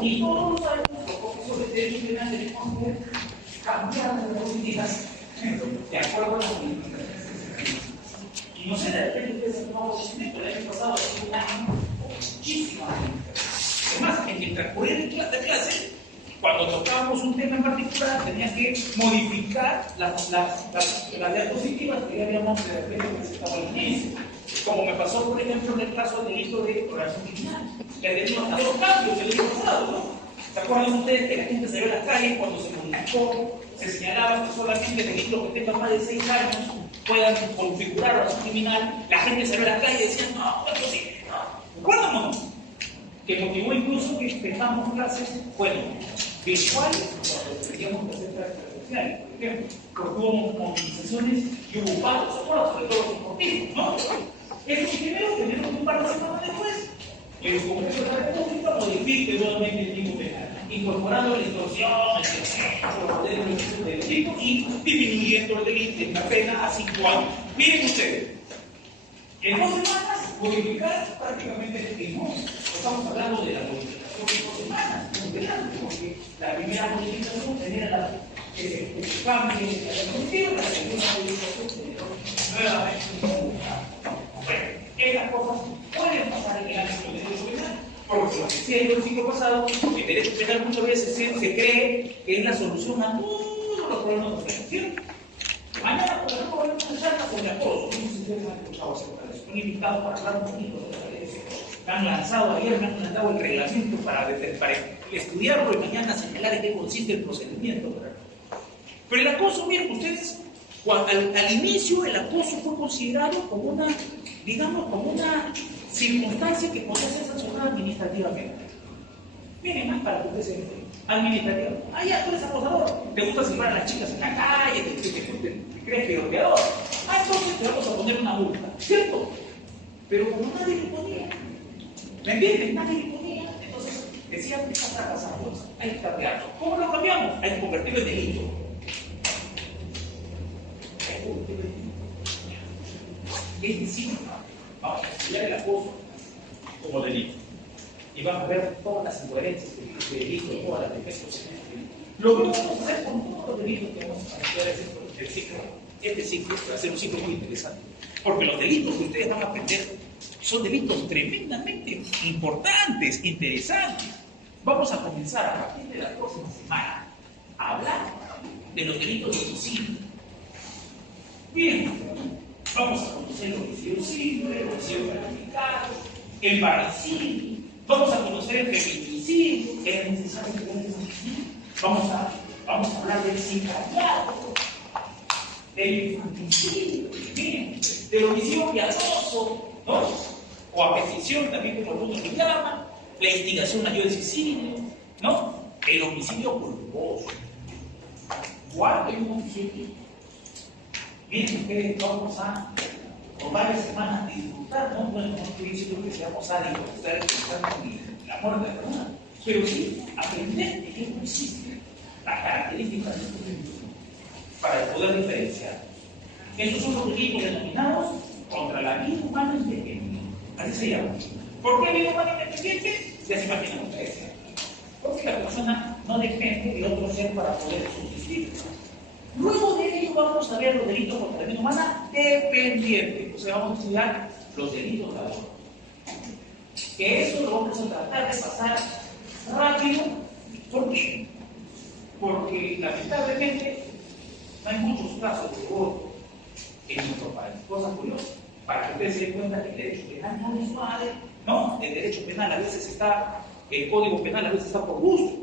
Y todos los años los profesores de derecho penal tenemos que cambiar las políticas de acuerdo a las políticas. Y no sé, de repente ustedes han tomado conocimiento, el año pasado hace un año, muchísimas. Además, en el transcurrir de clase, cuando tocábamos un tema en particular, tenía que modificar las diapositivas que ya habíamos de repente presentado al inicio. Como me pasó, por ejemplo, en el caso del delito de organización criminal, que teníamos dos cambios el año pasado, ¿no? ¿Se acuerdan ustedes que la gente salió a las calles cuando se modificó? Se señalaba que solamente delitos que tengan más de 6 años puedan configurar organización criminal. La gente salió a las calles y decía, no, no es posible, no. ¿Recuerdan o no? Que motivó incluso que tengamos clases, bueno, virtuales, cuando teníamos que hacer clases presenciales, por ejemplo, porque hubo movilizaciones y hubo paros, sobre todo los deportivos, ¿no? Eso primero tenemos un par de semanas después, que el Congreso de la República modifique nuevamente el tipo penal, incorporando la extorsión, el secuestro, el delito y disminuyendo el delito, la pena a 5 años. Miren ustedes, en 2 semanas modificar prácticamente el mismo. Estamos hablando de la modificación de 2 semanas, porque la primera modificación genera el cambio de la constitución, la segunda modificación genera nuevamente. Bueno, estas cosas pueden pasar en el ámbito del derecho penal, porque lo que decía el ciclo pasado, el derecho penal muchas veces se cree que es la solución a todos los problemas de ¿cierto? Mañana, por ejemplo, vamos a empezar con el acoso. No sé si ustedes han escuchado acerca de eso. Son invitados para hablar un poquito de la ley. Me han lanzado ayer, me han lanzado el reglamento para estudiarlo y mañana señalar en qué consiste el procedimiento. Pero el acoso, miren ustedes, al inicio el acoso fue considerado como una, digamos, como una circunstancia que podía ser sancionada administrativamente. Miren más para que ustedes se entiendan. Administrativamente. Ah, ya, tú eres acosador. Te gusta silbar a las chicas en la calle, te crees piroteador. Ah, entonces te vamos a poner una multa, ¿cierto? Pero como nadie le ponía, ¿me entienden? Nadie le ponía. Entonces decían que está fracasando, hay que cambiarlo. ¿Cómo lo cambiamos? Hay que convertirlo en delito. Es decir, vamos a estudiar el acoso como delito. Y vamos a ver todas las incoherencias del delito, todas las defectos. Lo que vamos a hacer con todos los delitos que vamos a estudiar este ciclo va a ser un ciclo muy interesante. Porque los delitos que ustedes van a aprender son delitos tremendamente importantes, interesantes. Vamos a comenzar a partir de la próxima semana a hablar de los delitos de suicidio. Bien, vamos a conocer el homicidio simple, el homicidio calificado, el parricidio, vamos a conocer el feminicidio, es necesario que vean el feminicidio. Vamos a hablar del sicariato, del infanticidio, del homicidio piadoso, ¿no? O a petición, también como algunos le llaman, la instigación mayor de suicidio, ¿no? El homicidio culposo. ¿Cuál es un homicidio? Miren ustedes, vamos a, por varias semanas, disfrutar, no estoy diciendo que seamos a disfrutar la muerte de la persona, pero sí aprender de qué consiste las características de estos delitos para poder diferenciar. Estos son los delitos denominados contra la vida humana independiente. Así se llama. ¿Por qué vida humana independiente? Ya se imaginan ustedes. Porque la persona no depende de otro ser para poder subsistir. Luego de ello vamos a ver los delitos contra la vida humana dependiente. O sea, vamos a estudiar los delitos de aborto. Que eso lo vamos a tratar de pasar rápido. ¿Por qué? Porque lamentablemente no hay muchos casos de aborto en nuestro país. Cosa curiosa. Para que ustedes se den cuenta que el derecho penal no es suave, ¿no? El derecho penal a veces está, el código penal a veces está por gusto.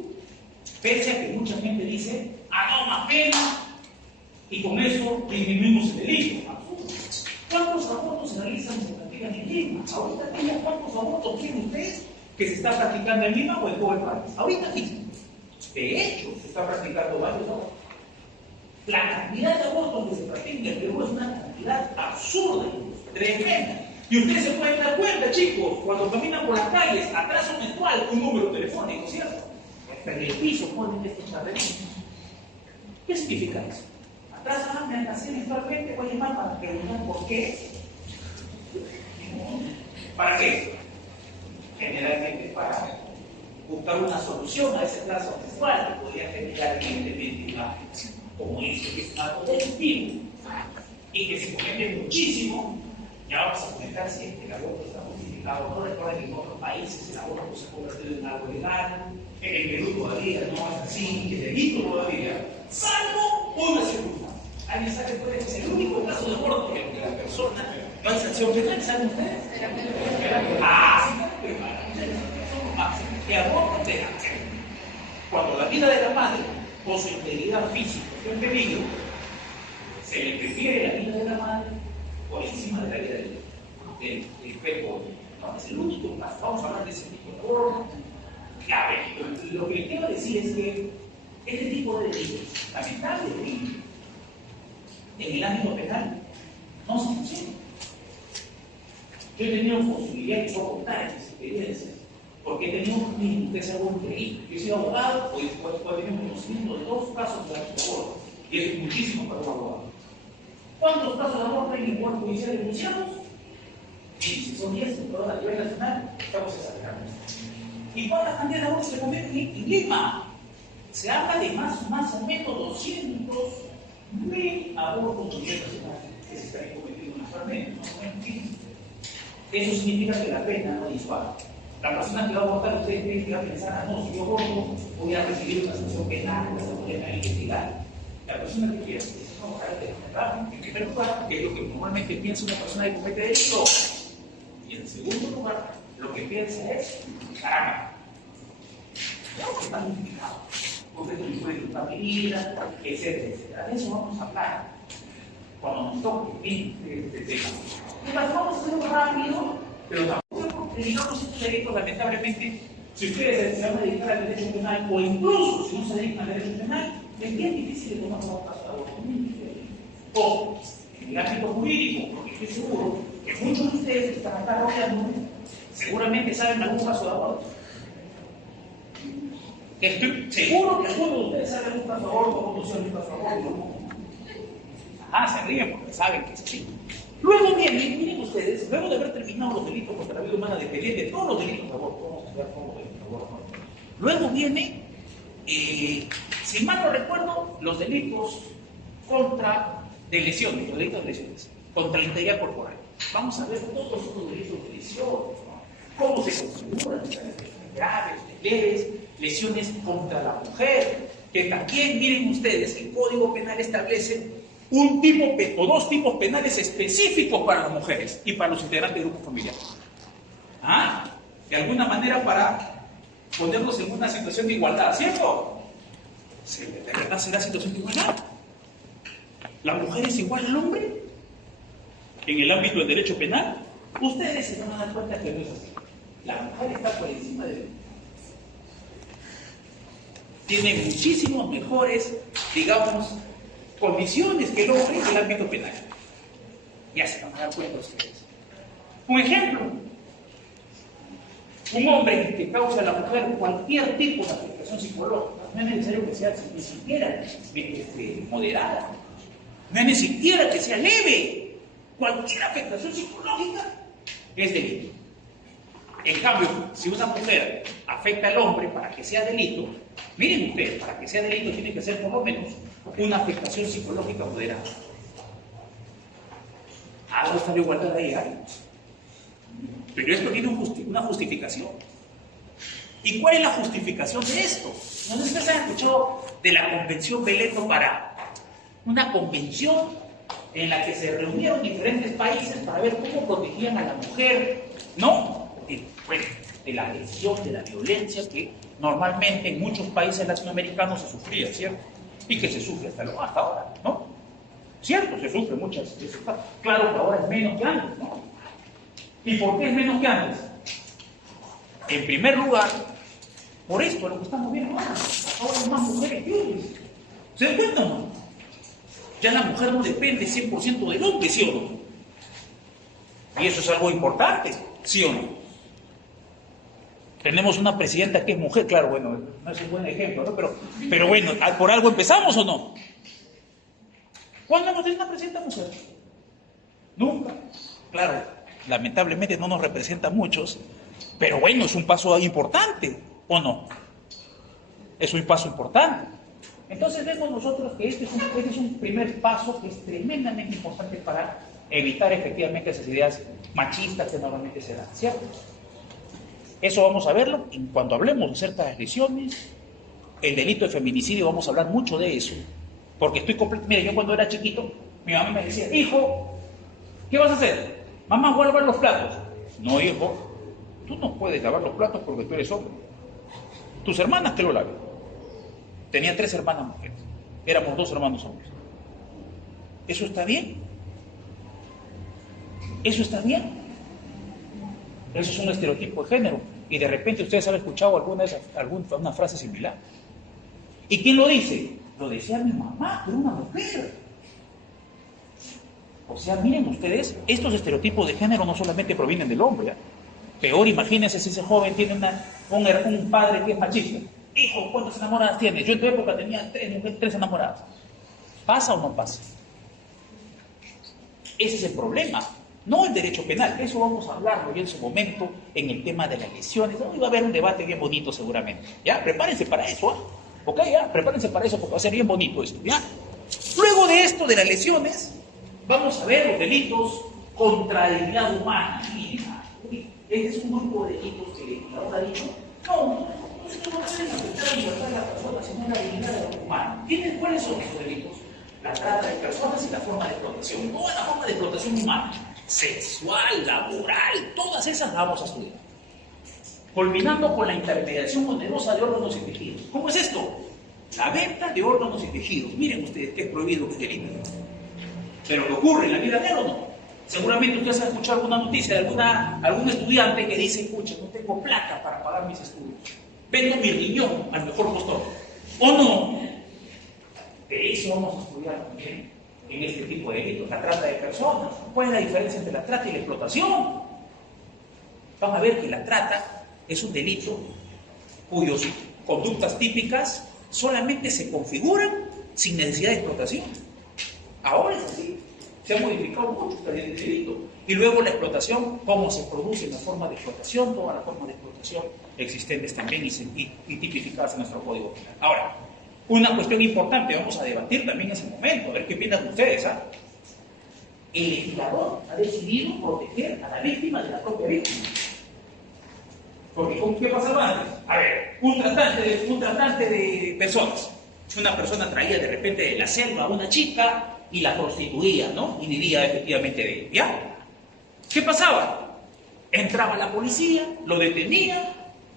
Pese a que mucha gente dice, no más pena, y con eso disminuimos el delito. ¿Cuántos abortos se realizan y se practican en Lima? Ahorita mismo, ¿cuántos abortos tienen ustedes que se está practicando en Lima o en todo el país? Ahorita mismo. De hecho, se está practicando varios abortos. La cantidad de abortos que se practican en el Perú es una cantidad absurda, tremenda. Y ustedes se pueden dar cuenta, chicos, cuando caminan por las calles, atraso mensual, un número telefónico, ¿cierto? En el piso ponen estos carretes. ¿Qué significa eso? Atrás me nací mensualmente, voy a llamar para preguntar por qué. ¿Para qué? Generalmente para buscar una solución a ese plazo sexual que podría generar evidentemente como esto, que es un acto delictivo y que se comete muchísimo. Ya vamos a comentar si el aborto está justificado o no. Recuerden que en otros países el aborto se ha convertido en algo legal, en el Perú todavía no es así, que es delito todavía, salvo una circunstancia. Alguien sabe cuál es el único caso de aborto en el que la persona no hay sanción penal, ¿saben ustedes? Que aborto penal. Cuando la vida de la madre o su integridad física está en peligro, se le prefiere la vida de la madre por encima de la vida del cuerpo. No, es el único caso. Vamos a hablar de ese tipo de aborto. Clave. Lo que quiero decir es que este tipo de delitos, lamentablemente, en el ámbito penal, no se funciona. Yo he tenido posibilidad de contar estas experiencias, porque he tenido que es algo increíble. Yo he sido abogado, hoy he tenido conocimiento de 2 casos de aborto, y es muchísimo para un abogado. ¿Cuántos casos de aborto hay en el Poder Judicial denunciados? Si son 10 en toda la nivel nacional, estamos exagerando. ¿Y cuántas cantidades de abortos se cometen en Lima? Se habla de más o menos 200.000 abortos a nivel nacional que se están cometiendo mensualmente, más o menos. Eso significa que la pena no dispara. La persona que va a abortar, ustedes creen que va a pensar, no, si yo aborto, voy a recibir una sanción penal, una sanción penal ilegal. La persona que quiere no carácter general, en primer lugar, que es lo que normalmente piensa una persona que comete delito. Y en segundo lugar, lo que piensa es, caramba, creo que está justificado, porque esto me puede dar medida, etcétera, etcétera. De eso vamos a hablar cuando nos toque este tema. Y vamos a hacerlo rápido, pero tampoco dedicamos estos delitos, lamentablemente, si ustedes se van a dedicar al derecho penal, o incluso si no se dedican al derecho penal, es bien difícil de tomar un caso de aborto. O en el ámbito jurídico, porque estoy seguro que muchos de ustedes que están acá rodeando seguramente saben algún caso de aborto. Estoy seguro que algunos de ustedes saben algún caso de aborto, o no saben un caso de aborto. Se ríen porque saben que es así. Luego viene, miren ustedes, luego de haber terminado los delitos contra la vida humana, de todos los delitos de aborto, vamos a ver cómo delitos de aborto. Luego viene, si mal no recuerdo, los delitos de lesiones, los delitos de lesiones, contra la integridad corporal. Vamos a ver todos estos delitos de lesiones, ¿no? Cómo se configuran lesiones graves, leves, lesiones contra la mujer, que también, miren ustedes, el Código Penal establece un tipo o 2 tipos penales específicos para las mujeres y para los integrantes del grupo familiar. De alguna manera para ponerlos en una situación de igualdad, ¿cierto? ¿De verdad será situación de igualdad? ¿La mujer es igual al hombre? En el ámbito del derecho penal, ustedes se van a dar cuenta que no es así. La mujer está por encima del hombre. Tiene muchísimos mejores, digamos, condiciones que el hombre en el ámbito penal. Ya se van a dar cuenta ustedes. Un ejemplo, un hombre que causa a la mujer cualquier tipo de afectación psicológica, no es necesario que sea ni siquiera moderada, no es ni siquiera que sea leve, cualquier afectación psicológica es delito. En cambio, si una mujer afecta al hombre para que sea delito, miren ustedes, para que sea delito tiene que ser por lo menos una afectación psicológica moderada. ¿Algo está de igualdad ahí? Pero esto tiene una justificación. ¿Y cuál es la justificación de esto? ¿No sé si ustedes han escuchado de la Convención Belén do Pará? Una convención en la que se reunieron diferentes países para ver cómo protegían a la mujer, ¿no? De la agresión, de la violencia que normalmente en muchos países latinoamericanos se sufría, ¿cierto? Y que se sufre hasta ahora, ¿no? ¿Cierto? Se sufre muchas veces. Claro que ahora es menos que antes, ¿no? ¿Y por qué es menos que antes? En primer lugar, por esto, lo que estamos viendo ahora. Ahora hay más mujeres que hombres. ¿Se dan cuenta o no? Ya la mujer no depende 100% del hombre, ¿sí o no? Y eso es algo importante, ¿sí o no? Tenemos una presidenta que es mujer, claro, bueno, no es un buen ejemplo, ¿no? Pero bueno, ¿por algo empezamos o no? ¿Cuándo hemos tenido una presidenta mujer? Nunca. Claro, lamentablemente no nos representa muchos, pero bueno, es un paso importante. ¿O no? Es un paso importante. Entonces vemos nosotros que este es un primer paso que es tremendamente importante para evitar efectivamente esas ideas machistas que normalmente se dan, ¿cierto? Eso vamos a verlo cuando hablemos acerca de las lesiones, el delito de feminicidio, vamos a hablar mucho de eso, porque mira, yo cuando era chiquito, mi mamá me decía, hijo, ¿qué vas a hacer? Mamá, voy a lavar los platos. No, hijo, tú no puedes lavar los platos porque tú eres hombre. Tus hermanas que lo laven. Tenía 3 hermanas mujeres, éramos 2 hermanos hombres. ¿Eso está bien? ¿Eso está bien? Eso es un estereotipo de género. Y de repente ustedes han escuchado alguna frase similar. ¿Y quién lo dice? Lo decía mi mamá, que era una mujer. O sea, miren ustedes, estos estereotipos de género no solamente provienen del hombre. Peor, imagínense si ese joven tiene un padre que es machista. Hijo, ¿cuántas enamoradas tienes? Yo en tu época tenía 3 enamoradas. ¿Pasa o no pasa? Ese es el problema. No el derecho penal, eso vamos a hablarlo ya en su momento en el tema de las lesiones. Hoy va a haber un debate bien bonito seguramente. ¿Ya? Prepárense para eso, ¿ah? ¿Ok? ¿Ya? Prepárense para eso porque va a ser bien bonito esto, ¿ya? Luego de esto, de las lesiones, vamos a ver los delitos contra la dignidad humana. Este es un grupo de delitos que ahora ha dicho, no pueden afectar la libertad de la persona, sino la dignidad de la humana. ¿Cuáles son esos delitos? La trata de personas y la forma de explotación. Toda la forma de explotación humana, sexual, laboral, todas esas las vamos a estudiar. Culminando con la intermediación onerosa de órganos y tejidos. ¿Cómo es esto? La venta de órganos y tejidos. Miren ustedes que es prohibido, que es delito. Pero ¿qué ocurre en la vida real o no? Seguramente ustedes han escuchado alguna noticia de algún estudiante que dice, escucha, no tengo plata para pagar mis estudios. Vendo mi riñón al mejor postor. ¿O no? De eso vamos a estudiar también en este tipo de delitos, la trata de personas. ¿Cuál es la diferencia entre la trata y la explotación? Van a ver que la trata es un delito cuyas conductas típicas solamente se configuran sin necesidad de explotación. Ahora es así. Se ha modificado mucho el delito. Y luego la explotación, cómo se produce la forma de explotación, todas las formas de explotación existentes también y tipificadas en nuestro Código Penal. Ahora, una cuestión importante, vamos a debatir también en ese momento, a ver qué piensan ustedes. El legislador ha decidido proteger a la víctima de la propia víctima. Porque, ¿qué pasaba antes? A ver, un tratante de personas. Si una persona traía de repente de la selva a una chica y la prostituía, ¿no? Y vivía efectivamente de ella. ¿Ya? ¿Qué pasaba? Entraba la policía, lo detenía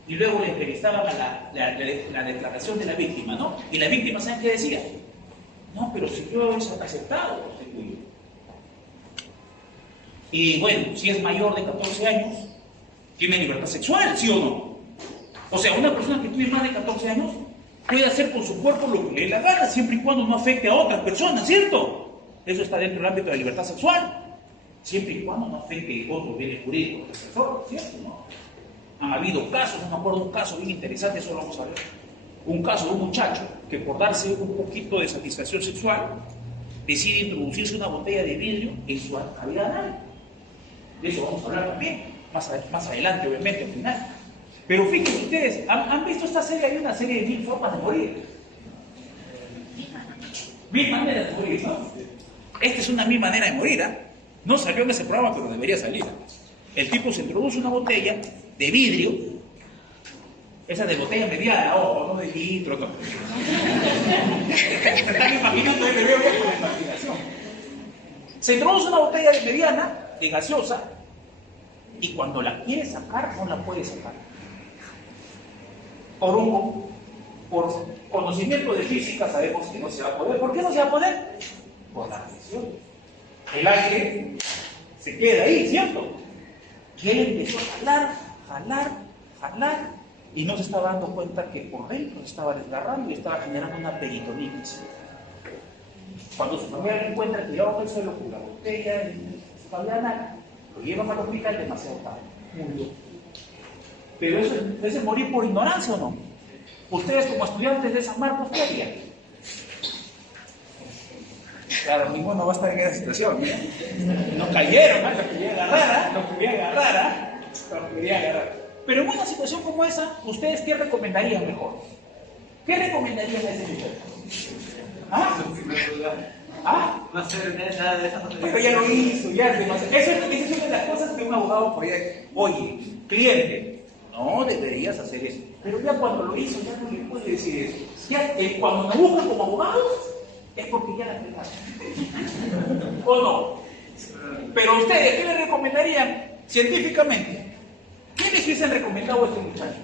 y luego le entrevistaban a la declaración de la víctima, ¿no? Y la víctima, ¿saben qué decía? No, pero si yo he aceptado prostituir. Y bueno, si es mayor de 14 años, tiene libertad sexual, ¿sí o no? O sea, una persona que tiene más de 14 años puede hacer con su cuerpo lo que le dé la gana, siempre y cuando no afecte a otras personas, ¿cierto? Eso está dentro del ámbito de la libertad sexual, siempre y cuando no afecte a otros bienes jurídicos de las personas, ¿cierto? ¿No? Han habido casos, no me acuerdo un caso bien interesante, eso lo vamos a ver. Un caso de un muchacho que por darse un poquito de satisfacción sexual decide introducirse una botella de vidrio en su cavidad anal. De eso vamos a hablar también, más adelante, obviamente, al final. Pero fíjense ustedes, ¿han visto esta serie? Hay una serie de 1000 formas de morir. 1000 maneras de morir, ¿no? Esta es una 1000 manera de morir, ¿eh? No salió en ese programa, pero debería salir. El tipo se introduce una botella de vidrio, esa de botella mediana, ojo, no de litro, no. Se están imaginando el bebé con la imaginación. Se introduce una botella mediana, de gaseosa, y cuando la quiere sacar, no la puede sacar. Por conocimiento de física sabemos que no se va a poder. ¿Por qué no se va a poder? Por la presión. El aire se queda ahí, ¿cierto? Y él empezó a jalar, y no se estaba dando cuenta que por dentro se estaba desgarrando y estaba generando una peritonitis. Cuando su familia le encuentra que lleva el suelo con la botella de nada, lo llevan al hospital demasiado tarde. Murió. Pero eso es morir por ignorancia, ¿o no? Ustedes como estudiantes de San Marcos, ¿qué harían? Claro, ninguno va a estar en esa situación, ¿no? No cayeron, ¿no? Lo quería agarrar, Pero en una situación como esa, ¿ustedes qué recomendarían mejor? ¿Qué recomendarían a ese muchacho? ¿Ah? ¿Ah? No hacer nada de eso. Pero ya lo hizo, ya es demasiado. Esa es una de las cosas que un abogado podría decir. Oye, cliente, no deberías hacer eso. Pero ya cuando lo hizo, ya no le puede decir eso. Ya, cuando me buscan como abogado, es porque ya la pegaron. ¿O no? Pero ustedes, ¿qué le recomendarían científicamente? ¿Qué les hubiesen recomendado a este muchacho?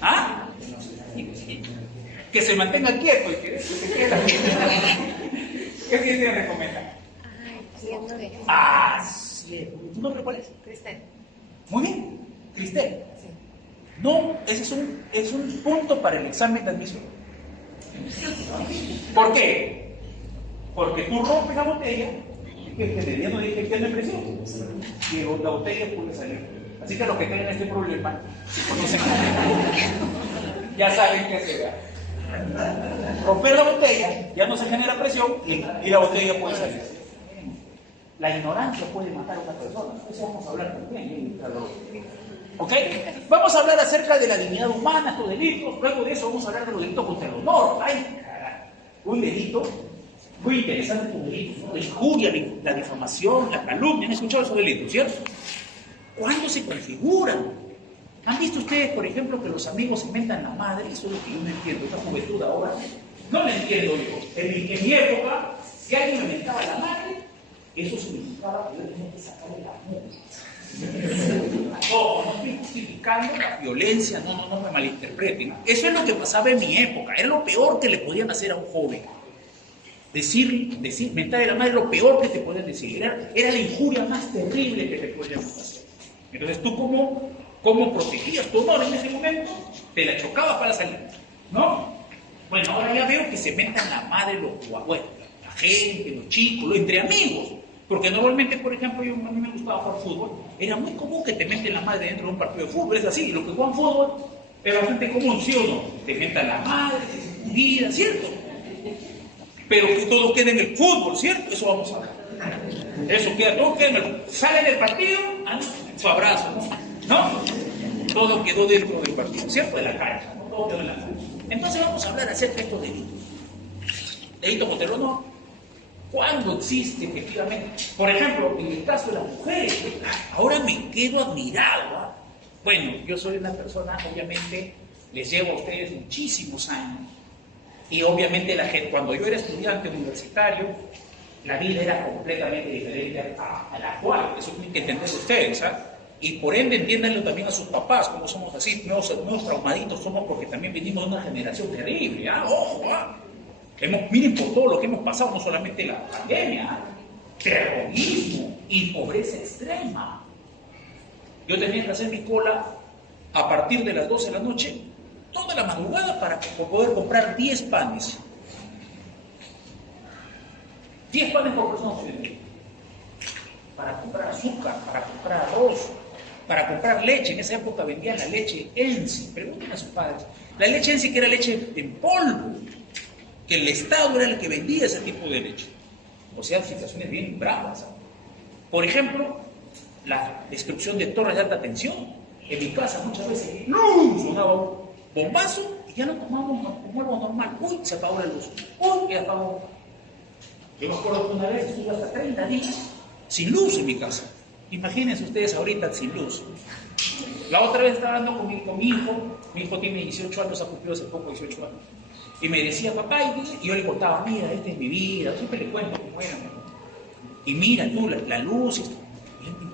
¿Ah? Que se mantenga quieto y que se quede la ¿Qué les recomiendan? Ah, sí. ¿Tu nombre cuál es? Cristel. Muy bien, Cristel. Sí. No, ese es un punto para el examen de admisión. ¿Por qué? Porque tú rompes la botella y que ya no dije que no hay presión. Y la botella puede salir. Así que los que tengan este problema, ya saben qué hacer. Romper la botella, ya no se genera presión y la botella puede salir. La ignorancia puede matar a una persona. Eso vamos a hablar también. ¿Ok? Vamos a hablar acerca de la dignidad humana, estos delitos. Luego de eso vamos a hablar de los delitos contra el honor. ¡Ay, carajo! Un delito muy interesante, un delito, ¿no? La injuria, la difamación, la calumnia. ¿Han escuchado esos delitos, cierto? ¿Cuándo se configuran? ¿Han visto ustedes, por ejemplo, que los amigos inventan la madre? Eso es lo que yo no entiendo, esta juventud ahora. No lo entiendo yo. En mi época, si alguien me inventaba la madre, eso significaba que yo tenía que sacarle la muerte. No estoy justificando la violencia, no me malinterpreten. Eso es lo que pasaba en mi época, era lo peor que le podían hacer a un joven. Decir mentar de la madre, lo peor que te podían decir, era la injuria más terrible que te podían hacer. Entonces tú ¿cómo protegías tu honor en ese momento? Te la chocabas para salir, ¿no? Bueno, ahora ya veo que se mentan la madre la gente, los chicos, entre amigos. Porque normalmente, por ejemplo, a mí me gustaba jugar fútbol, era muy común que te meten la madre dentro de un partido de fútbol, es así, los que juegan fútbol es bastante común, ¿sí o no? Te mentan la madre, se vida, ¿cierto? Pero que todo quede en el fútbol, ¿cierto? Eso vamos a ver. Eso queda, todo queda en el... Sale del partido, su abrazo, ¿no? Todo quedó dentro del partido, ¿cierto? De la cancha, ¿no? Todo quedó en la cancha. Entonces vamos a hablar acerca de estos delitos. Delito contra el honor. ¿Cuándo existe efectivamente? Por ejemplo, en el caso de las mujeres, ahora me quedo admirado. ¿Ah? Bueno, yo soy una persona, obviamente, les llevo a ustedes muchísimos años. Y obviamente la gente, cuando yo era estudiante universitario, la vida era completamente diferente a la actual. Eso tienen que entender ustedes, ¿ah? Y por ende entiéndanlo también a sus papás, como somos así, nuevos traumaditos somos porque también venimos de una generación terrible, ¿ah? ¡Ojo! ¿Ah? Miren por todo lo que hemos pasado, no solamente la pandemia, terrorismo y pobreza extrema. Yo tenía que hacer mi cola a partir de las 12 de la noche, toda la madrugada, para poder comprar 10 panes. 10 panes por persona. Para comprar azúcar, para comprar arroz, para comprar leche. En esa época vendían la leche Ensi. Pregunten a sus padres. La leche Ensi, que era leche en polvo, que el Estado era el que vendía ese tipo de leche. O sea, situaciones bien bravas. Por ejemplo, la destrucción de torres de alta tensión. En mi casa muchas veces sonaba un bombazo y ya no tomábamos como algo normal. Uy, se apagó la luz. Uy, ya apagó. Yo me acuerdo que una vez estuve hasta 30 días sin luz en mi casa. Imagínense ustedes ahorita sin luz. La otra vez estaba hablando con mi hijo tiene 18 años, ha cumplido hace poco 18 años. Y me decía, papá, y yo le contaba, mira, esta es mi vida, siempre le cuento cómo era. Y mira tú, la luz,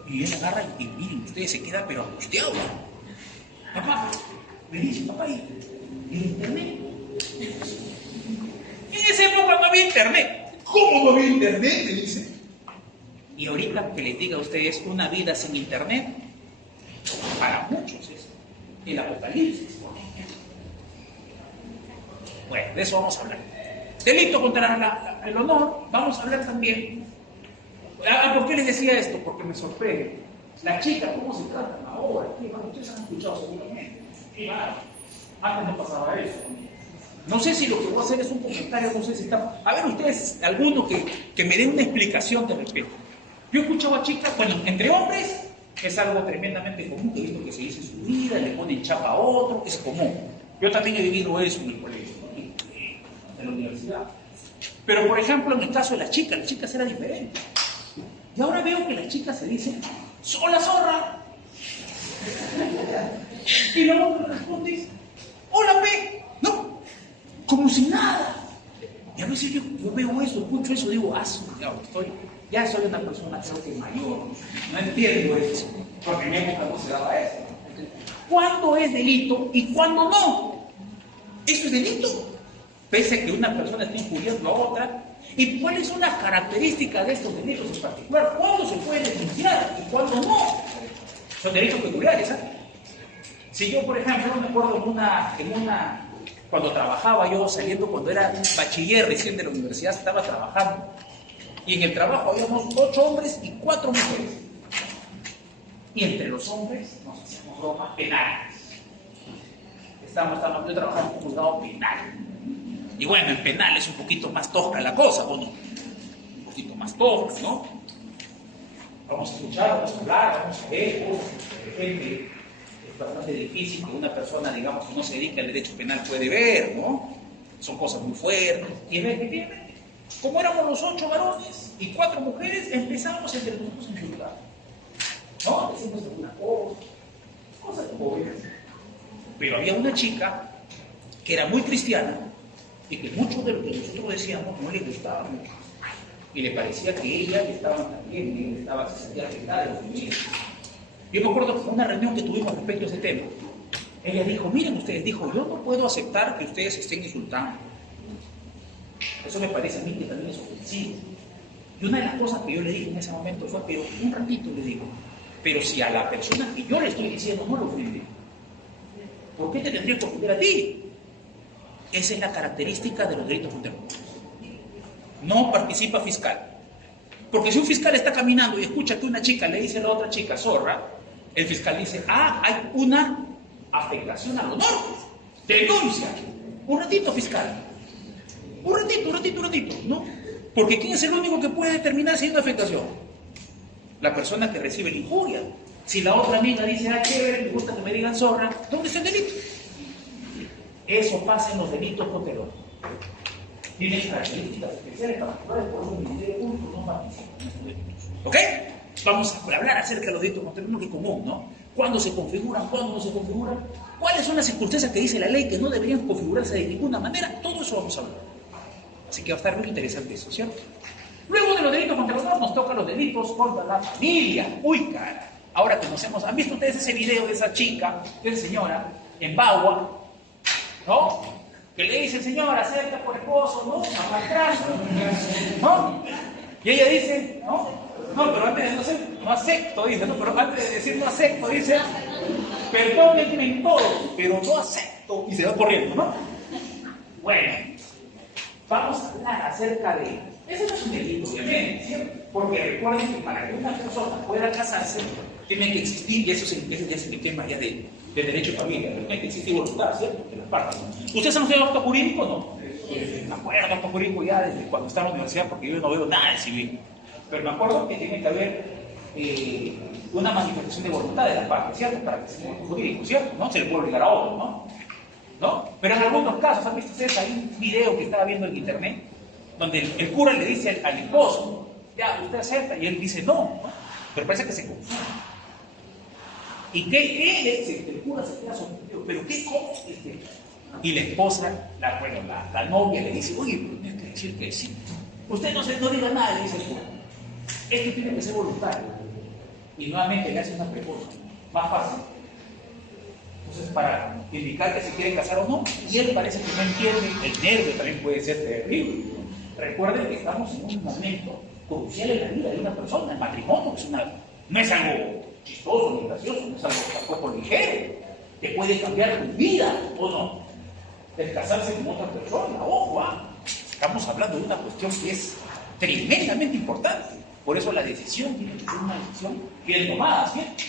y él agarra y miren, ustedes se queda pero angustiado. Papá, me dice, papá, ¿y el internet? En esa época no había internet. ¿Cómo no había internet? Me dice. Y ahorita que les diga a ustedes, una vida sin internet, para muchos es el apocalipsis. Bueno, de eso vamos a hablar. Delito contra el honor, vamos a hablar también. ¿Por qué les decía esto? Porque me sorprende. La chica, ¿cómo se tratan ahora? Ustedes han escuchado seguramente. Antes no pasaba eso. No sé si lo que voy a hacer es un comentario, no sé si está... A ver, ustedes, alguno que me den una explicación de respeto. Yo escuchaba a chicas, bueno, entre hombres, Es algo tremendamente común que he visto que se dice en su vida, le ponen chapa a otro, es común. Yo también he vivido eso en el colegio, en la universidad. Pero, por ejemplo, en el caso de las chicas era diferente. Y ahora veo que las chicas se dicen, ¡hola, zorra! Y la otra responde, ¡hola, pe! No, como si nada. Y a veces yo veo eso, escucho eso, digo, ya soy una persona creo que mayor, no entiendo eso, porque en mi época no se daba eso. ¿Cuándo es delito y cuándo no? Eso es delito, pese a que una persona esté injuriando a otra. ¿Y cuáles son las características de estos delitos en particular? ¿Cuándo se puede denunciar y cuándo no? Son delitos peculiares, ¿eh? Si yo, por ejemplo, me acuerdo cuando trabajaba yo, saliendo cuando era bachiller recién de la universidad, estaba trabajando, y en el trabajo habíamos 8 hombres y 4 mujeres. Y entre los hombres nos hacíamos bromas penales. Yo trabajaba en un juzgado penal. Y bueno, en penal es un poquito más tosca la cosa, ¿o no? Un poquito más tosca, ¿no? Vamos a escuchar, vamos a hablar, vamos a ver cosas que de repente es bastante difícil que una persona, digamos, que no se dedica al derecho penal puede ver, ¿no? Son cosas muy fuertes. Y efectivamente, como éramos los 8 varones y 4 mujeres, empezamos entre nosotros a insultar. ¿No? Decimos alguna cosas como esas. Pero había una chica que era muy cristiana y que mucho de lo que nosotros decíamos no le gustaba mucho. Y le parecía que ella estaba también, se sentía afectada de lo que decía. Yo me acuerdo que en una reunión que tuvimos respecto a ese tema, ella dijo, miren ustedes, yo no puedo aceptar que ustedes estén insultando. Eso me parece a mí que también es ofensivo. Y una de las cosas que yo le dije en ese momento fue, pero un ratito le digo, pero si a la persona que yo le estoy diciendo no lo ofende, ¿por qué te tendría que ofender a ti? Esa es la característica de los delitos contra el no participa fiscal. Porque si un fiscal está caminando y escucha que una chica le dice a la otra chica zorra, el fiscal dice, hay una afectación al honor. Denuncia. Un ratito, fiscal. Un ratito, ¿no? Porque ¿quién es el único que puede determinar si hay una afectación? La persona que recibe la injuria. Si la otra amiga dice, chévere, me gusta que me digan zorra, ¿dónde está el delito? Eso pasa en los delitos contra el honor. Tienen características especiales particulares por un ministerio público no participa en estos delitos. ¿Ok? Vamos a hablar acerca de los delitos contra el honor, que es común, ¿no? ¿Cuándo se configuran? ¿Cuándo no se configuran? ¿Cuáles son las circunstancias que dice la ley que no deberían configurarse de ninguna manera? Todo eso vamos a hablar. Así que va a estar muy interesante eso, ¿cierto? Luego de los delitos contra el honor nos tocan los delitos contra la familia. ¡Uy, cara! Ahora conocemos, ¿han visto ustedes ese video de esa chica, de esa señora, en Bagua, ¿no? Que le dice, señora, acepta por esposo, ¿no? Amaltrazo, ¿no? Y ella dice, ¿no? No, pero antes de no acepto, dice, ¿no? Pero antes de decir no acepto, dice, perdónenme en todo, pero no acepto. Y se va corriendo, ¿no? Bueno, vamos a hablar acerca de... Eso no es un delito, obviamente, ¿cierto? Porque recuerden que para que una persona pueda casarse, tiene que existir, y eso es el tema ya de derecho de familia, tiene que existir voluntad, ¿cierto? De las partes. ¿Ustedes han estudiado acto jurídico o no? Me acuerdo acto jurídico ya desde cuando estaba en la universidad, porque yo no veo nada de civil. Pero me acuerdo que tiene que haber una manifestación de voluntad de las partes, ¿cierto? Para que sea un acto jurídico, ¿cierto? No se le puede obligar a otro, ¿no? Pero en algunos casos, ¿han visto ustedes? Hay un video que estaba viendo en internet, donde el cura le dice al esposo, ya, usted acepta, y él dice no, pero parece que se confunde. ¿Y qué le dice? El cura se queda sorprendido, pero ¿qué cómo? Y la esposa, la novia le dice, oye, pero tienes que decir que sí. Usted no diga nada, le dice el cura. Esto tiene que ser voluntario. Y nuevamente le hace una pregunta, más fácil. Entonces, para indicar que se quiere casar o no, y él parece que no entiende, el nervio también puede ser terrible. Recuerden que estamos en un momento crucial en la vida de una persona. El matrimonio no es algo chistoso ni gracioso, no es algo tampoco ligero, que puede cambiar tu vida, ¿o no? El casarse con otra persona, ojo, estamos hablando de una cuestión que es tremendamente importante. Por eso la decisión tiene que ser una decisión bien tomada, ¿cierto?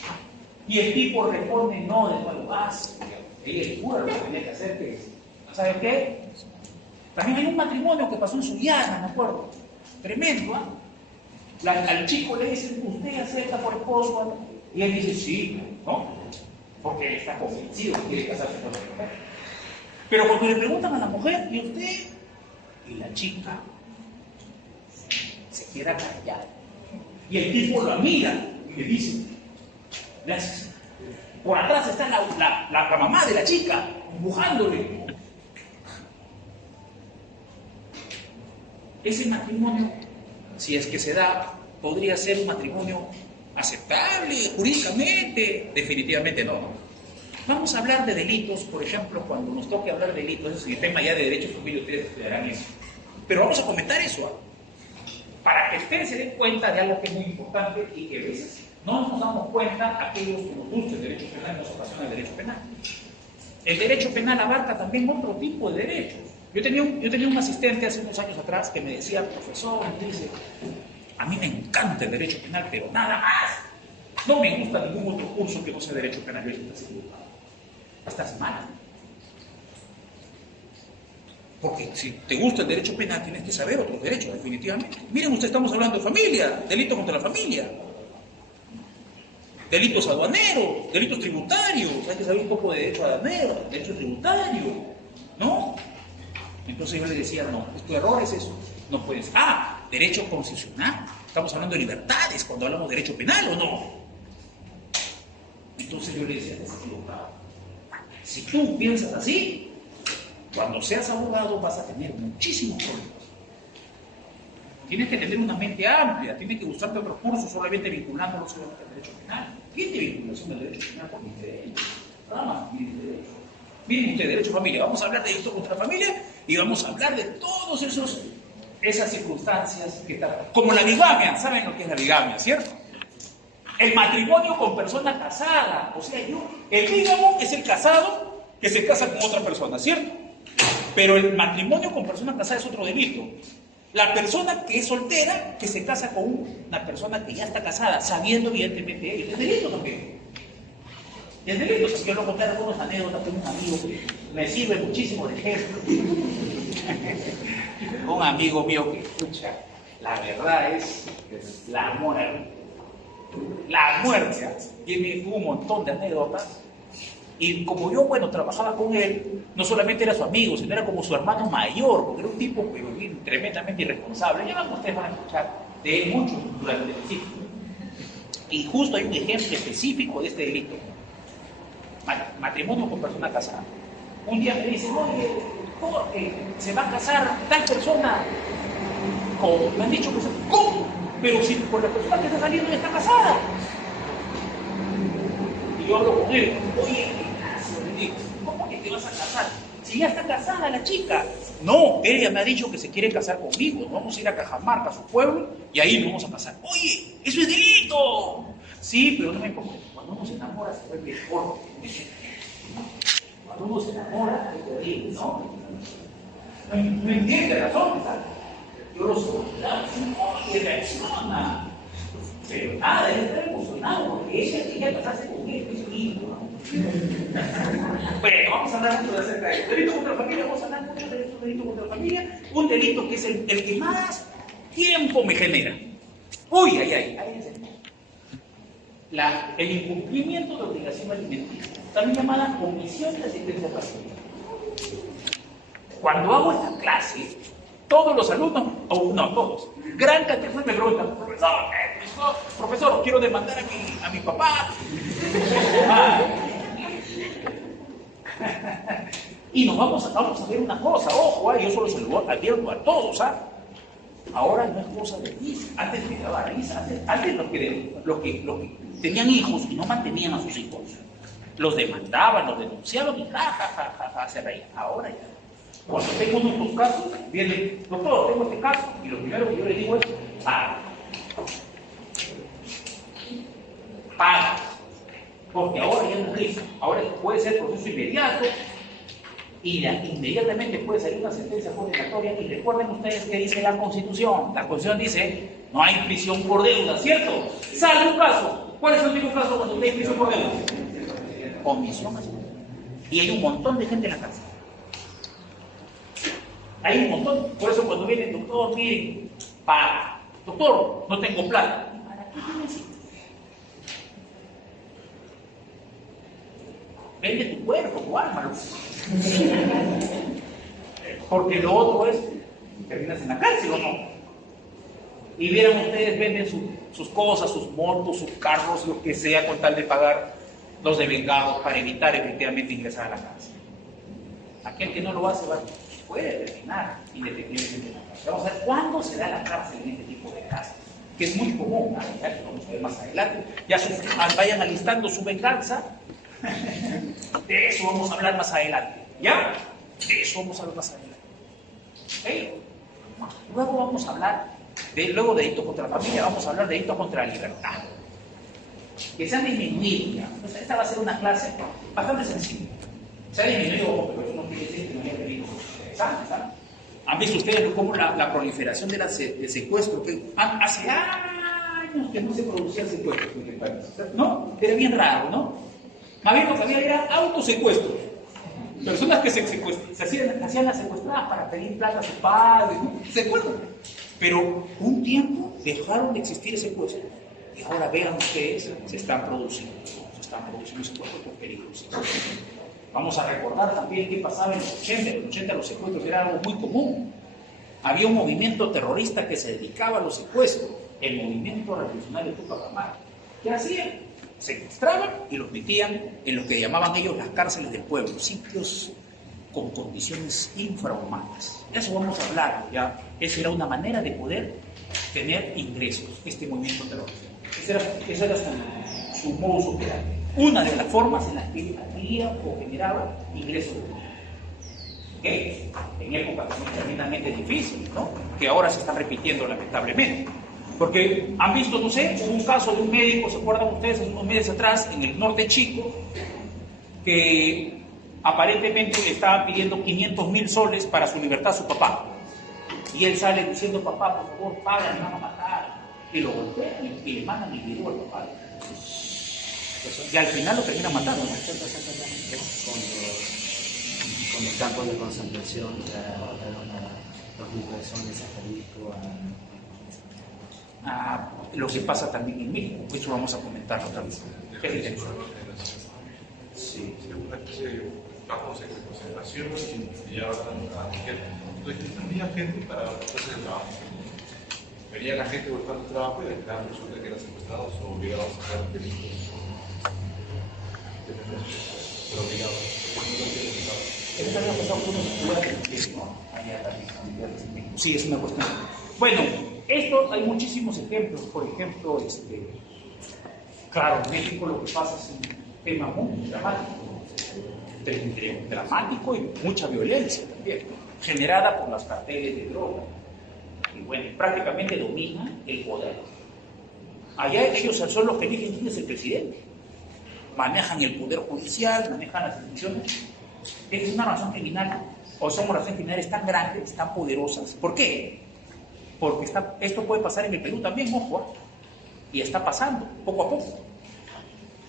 Y el tipo responde, no, de nuevo más. Y el cura lo que tenía que hacer que, ¿sabe qué? También hay un matrimonio que pasó en Sullana, me acuerdo. Tremendo, Al chico le dicen, usted acepta por esposo Y él dice, sí, ¿no? Porque él está convencido que quiere casarse con la mujer. Pero cuando le preguntan a la mujer, ¿y usted? Y la chica se queda callada. Y el tipo la mira y le dice, gracias. Por atrás está la mamá de la chica, empujándole. Ese matrimonio, si es que se da, podría ser un matrimonio aceptable jurídicamente. Definitivamente no. Vamos a hablar de delitos, por ejemplo, cuando nos toque hablar de delitos, ese es el tema ya de derecho de familia, ustedes estudiarán eso. Pero vamos a comentar eso, para que ustedes se den cuenta de algo que es muy importante y que a veces no nos damos cuenta aquellos que nos gusta el derecho penal y nos apasiona el derecho penal. El derecho penal abarca también otro tipo de derechos. Yo tenía un asistente hace unos años atrás que me decía, profesor, dice, a mí me encanta el derecho penal, pero nada más. No me gusta ningún otro curso que no sea derecho penal. Yo dije, estás equivocado. Estás mal. Porque si te gusta el derecho penal, tienes que saber otros derechos, definitivamente. Miren, ustedes, estamos hablando de familia, delito contra la familia, delitos aduaneros, delitos tributarios. Hay que saber un poco de derecho aduanero, derecho tributario, ¿no? Entonces yo le decía, no, tu error es eso. No puedes. Derecho constitucional. Estamos hablando de libertades cuando hablamos de derecho penal, ¿o no? Entonces yo le decía, estás equivocado. Si tú piensas así, cuando seas abogado vas a tener muchísimos problemas. Tienes que tener una mente amplia, tienes que buscarte otros cursos solamente vinculándolo solamente al derecho penal. Tiene vinculación del derecho penal con mis derechos. Nada más, mis derechos. Miren ustedes, derecho a familia. Vamos a hablar de delito contra la familia y vamos a hablar de todos esas circunstancias que están. Como la bigamia, ¿saben lo que es la bigamia, cierto? El matrimonio con persona casada. O sea, el bígamo es el casado que se casa con otra persona, ¿cierto? Pero el matrimonio con persona casada es otro delito. La persona que es soltera, que se casa con una persona que ya está casada, sabiendo evidentemente ello, es delito también. Es delito. Si yo lo conté algunas anécdotas, tengo un amigo que me sirve muchísimo de ejemplo. Un amigo mío que escucha, la verdad es la muerte. La muerte. Tiene un montón de anécdotas. Y como yo, trabajaba con él, no solamente era su amigo, sino era como su hermano mayor, porque era un tipo tremendamente irresponsable. Ya ustedes van a escuchar de él mucho durante el ciclo. Y justo hay un ejemplo específico de este delito. Matrimonio con persona casada. Un día me dicen, oye, Jorge, se va a casar tal persona. Me han dicho que ¿cómo? Pero si con la persona que está saliendo ya está casada. Y yo hablo con él, oye, le digo, ¿cómo que te vas a casar? Si ya está casada la chica. No, ella me ha dicho que se quiere casar conmigo. Nos vamos a ir a Cajamarca, a su pueblo, y ahí nos vamos a casar. Oye, eso es delito. Sí, pero no me importa. Cuando uno se enamora se vuelve mejor. Cuando uno se enamora es terrible, ¿no? No entiende razón, ¿sabes? Yo lo sé, oye, reacciona. Pero nada, él está emocionado porque ella quería casarse con él, es un hijo, ¿no? Bueno, vamos a hablar mucho acerca de eso. Delito contra la familia, vamos a hablar mucho de eso, delito contra la familia. Un delito que es el que más tiempo me genera. Uy, ahí es el incumplimiento de obligación alimenticia, también llamada omisión de asistencia familiar. Cuando hago esta clase, todos los alumnos, no todos, gran cantidad me preguntan, profesor, quiero demandar a mi papá. Y nos vamos a ver una cosa, ojo, yo solo se lo advierto a todos, ahora no es cosa de risa. Antes me daba risa, antes los que tenían hijos y no mantenían a sus hijos, los demandaban, los denunciaban y se reían. Ahora ya. Cuando tengo uno de estos casos, viene, doctor, tengo este caso, y lo primero que yo le digo es, paga. Porque ahora ya no es risa, ahora puede ser proceso inmediato, y inmediatamente puede salir una sentencia condenatoria. Y recuerden ustedes que dice la Constitución. La Constitución dice, no hay prisión por deuda, ¿cierto? Salvo un caso. ¿Cuál es el único caso cuando hay prisión por deuda? Omisión. Y hay un montón de gente en la cárcel. Hay un montón. Por eso cuando viene el doctor, miren, paga. Doctor, no tengo plata. ¿Para qué necesitas? vende tu cuerpo, tu alma, porque lo otro es, terminas en la cárcel o no. Y vieran ustedes, venden sus cosas, sus motos, sus carros, lo que sea, con tal de pagar los devengados para evitar efectivamente ingresar a la cárcel. Aquel que no lo hace puede terminar independientemente de la cárcel. Vamos a ver cuándo se da la cárcel en este tipo de casos, que es muy común, ya lo vamos a ver más adelante. Ya vayan alistando su venganza. De eso vamos a hablar más adelante. ¿Ya? De eso vamos a hablar más adelante. ¿Okay? Luego vamos a hablar, luego de delitos contra la familia, vamos a hablar de delitos contra la libertad. Que se han disminuido ya. Entonces, esta va a ser una clase bastante sencilla. Se ha disminuido, pero eso no quiere decir que no haya delitos interesantes, ¿sabes? ¿Han visto ustedes cómo la proliferación de secuestro? Que hace años que no se producían secuestros en el país, ¿no? Era bien raro, ¿no? Más bien lo que había era autosecuestros. Personas que se hacían las secuestradas para pedir plata a sus padres, ¿no? ¿Se acuerdan? Pero un tiempo dejaron de existir secuestros. Y ahora vean ustedes, se están produciendo secuestros por peligros. Vamos a recordar también qué pasaba en los 80. En los 80 los secuestros eran algo muy común. Había un movimiento terrorista que se dedicaba a los secuestros, el Movimiento Revolucionario Tupac Amaru. ¿Qué hacían? Secuestraban y los metían en lo que llamaban ellos las cárceles del pueblo, sitios con condiciones infrahumanas. De eso vamos a hablar, ¿ya? Esa era una manera de poder tener ingresos, este movimiento terrorista. Ese era su modus operandi. Una de las formas en las que adquiría o generaba ingresos. ¿Okay? En épocas tremendamente difíciles, ¿no? Que ahora se están repitiendo lamentablemente. Porque han visto, no sé, un caso de un médico, ¿se acuerdan ustedes? Hace unos meses atrás, en el norte chico, que aparentemente le estaban pidiendo 500.000 soles para su libertad a su papá. Y él sale diciendo, papá, por favor, paga, me van a matar. Y lo golpean y le mandan el video al papá. Y al final lo terminan matando, ¿no? Con los campos de concentración, los liberaciones de Jalisco, lo que pasa también en México, eso vamos a comentarlo también. Sí, una especie de campos de concentración y ahora a gente. Entonces, había gente para cosas de trabajo. Venía la gente buscando trabajo y al final resulta que eran secuestrados o obligados a hacer delitos. Pero obligados. Sí, es una cuestión. Bueno, esto hay muchísimos ejemplos. Por ejemplo, claro, en México lo que pasa es un tema muy dramático y mucha violencia también, generada por las carteles de droga. Y bueno, prácticamente dominan el poder. Allá ellos son los que eligen quién es el presidente. Manejan el poder judicial, manejan las instituciones. Es una razón criminal, o son razones criminales tan grandes, tan poderosas. ¿Por qué? Porque esto puede pasar en el Perú también, ojo, y está pasando, poco a poco.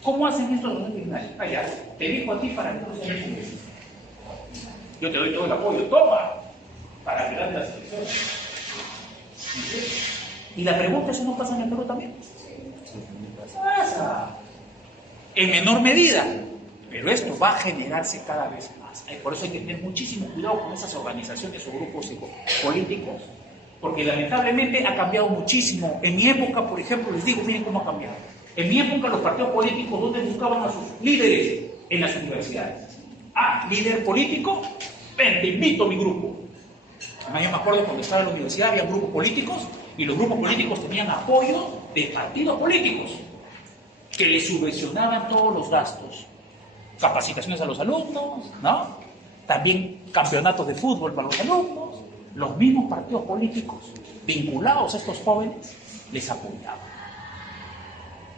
¿Cómo hacen esto los criminales? Allá, te digo a ti para que no seas un. Yo te doy todo el apoyo, toma, para que ganes las elecciones. Y la pregunta es, ¿no pasa en el Perú también? Pasa. En menor medida, pero esto va a generarse cada vez más. Por eso hay que tener muchísimo cuidado con esas organizaciones o grupos políticos, porque lamentablemente ha cambiado muchísimo. En mi época, por ejemplo, les digo, miren cómo ha cambiado. En mi época los partidos políticos, ¿dónde buscaban a sus líderes? En las universidades. Líder político, ven, te invito a mi grupo. Además, yo me acuerdo cuando estaba en la universidad había grupos políticos y los grupos políticos tenían apoyo de partidos políticos que les subvencionaban todos los gastos. Capacitaciones a los alumnos, ¿no? También campeonatos de fútbol para los alumnos. Los mismos partidos políticos vinculados a estos jóvenes les apoyaban.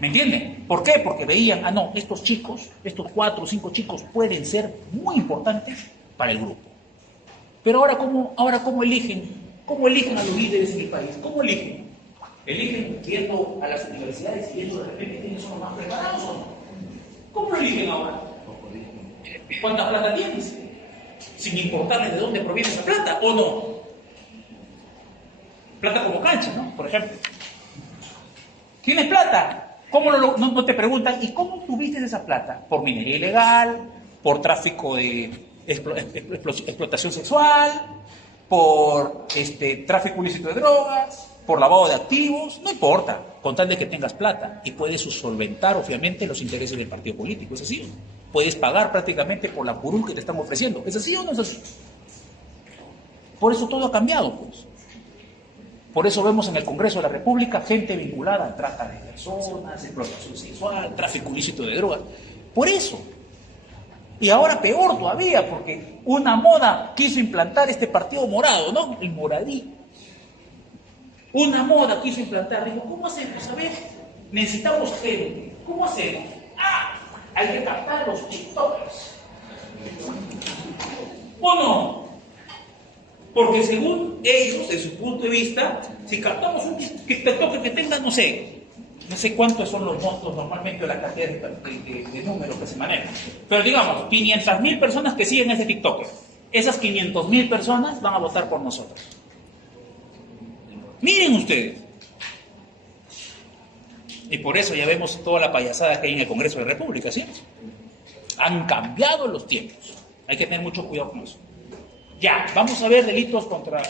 ¿Me entienden? ¿Por qué? Porque veían, estos chicos, estos 4 o 5 chicos pueden ser muy importantes para el grupo. Pero ahora ¿cómo eligen? ¿Cómo eligen a los líderes en el país? ¿Cómo eligen? ¿Eligen yendo a las universidades y viendo de repente quiénes son los más preparados o no? ¿Cómo lo eligen ahora? ¿Cuánta plata tienes? Sin importarles de dónde proviene esa plata, ¿o no? Plata como cancha, ¿no? Por ejemplo. ¿Tienes plata? ¿Cómo no te preguntan? ¿Y cómo tuviste esa plata? ¿Por minería ilegal? por tráfico de explotación sexual, por tráfico ilícito de drogas, por lavado de activos, no importa, con tal de que tengas plata y puedes solventar obviamente los intereses del partido político, ¿es así o no? Puedes pagar prácticamente por la curul que te están ofreciendo, ¿es así o no es así? Por eso todo ha cambiado, pues. Por eso vemos en el Congreso de la República gente vinculada a trata de personas, explotación sexual, tráfico ilícito de drogas. Por eso. Y ahora peor todavía, porque una moda quiso implantar este partido morado, ¿no? El moradí. Una moda quiso implantar. Dijo, ¿cómo hacemos? A ver, necesitamos gente. ¿Cómo hacemos? Hay que captar a los TikTokers. ¿O no? Porque según ellos, desde su punto de vista, si captamos un TikToker que tenga, no sé cuántos son los montos normalmente de la cantidad de números que se manejan. Pero digamos, 500.000 personas que siguen a ese TikToker. Esas 500.000 personas van a votar por nosotros. Miren ustedes. Y por eso ya vemos toda la payasada que hay en el Congreso de la República, ¿cierto? Han cambiado los tiempos. Hay que tener mucho cuidado con eso. Ya, vamos a ver delitos contra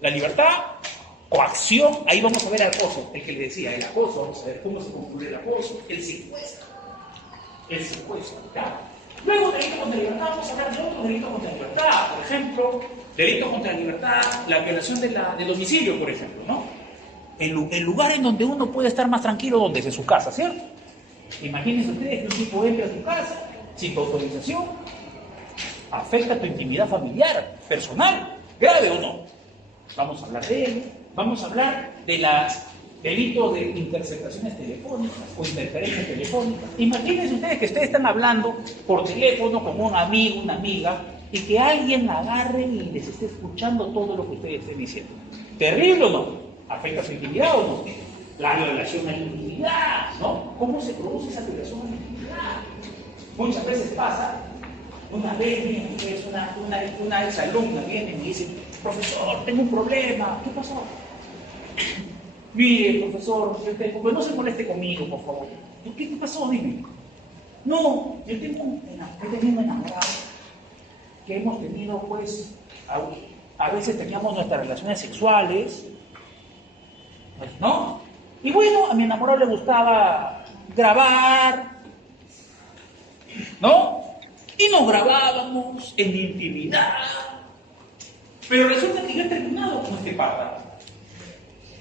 la libertad, coacción, ahí vamos a ver el acoso, el que le decía, el acoso, vamos a ver cómo se concluye el acoso, el secuestro, ¿ya? Luego, delito contra la libertad, vamos a hablar de otros delitos contra la libertad, por ejemplo, delito contra la libertad, la violación de domicilio, por ejemplo, ¿no? El lugar en donde uno puede estar más tranquilo, donde es en su casa, ¿cierto? Imagínense ustedes que un tipo entra a tu casa, sin tu autorización, afecta tu intimidad familiar, personal, grave o no. Vamos a hablar de él, vamos a hablar de los delitos de interceptaciones telefónicas o interferencias telefónicas. Imagínense ustedes que ustedes están hablando por teléfono con un amigo, una amiga, y que alguien agarre y les esté escuchando todo lo que ustedes estén diciendo. ¿Terrible o no? ¿Afecta su intimidad o no? La violación a la intimidad, ¿no? ¿Cómo se produce esa violación a la intimidad? Muchas veces pasa. Una vez una exalumna viene y me dice, profesor, tengo un problema. ¿Qué pasó? Mire, profesor, no se moleste conmigo, por favor. ¿Qué pasó? Dime. No, yo tengo un enamorado que hemos tenido, pues, a veces teníamos nuestras relaciones sexuales, ¿no? Y bueno, a mi enamorado le gustaba grabar, ¿no? Y nos grabábamos en intimidad. Pero resulta que yo he terminado con este pata.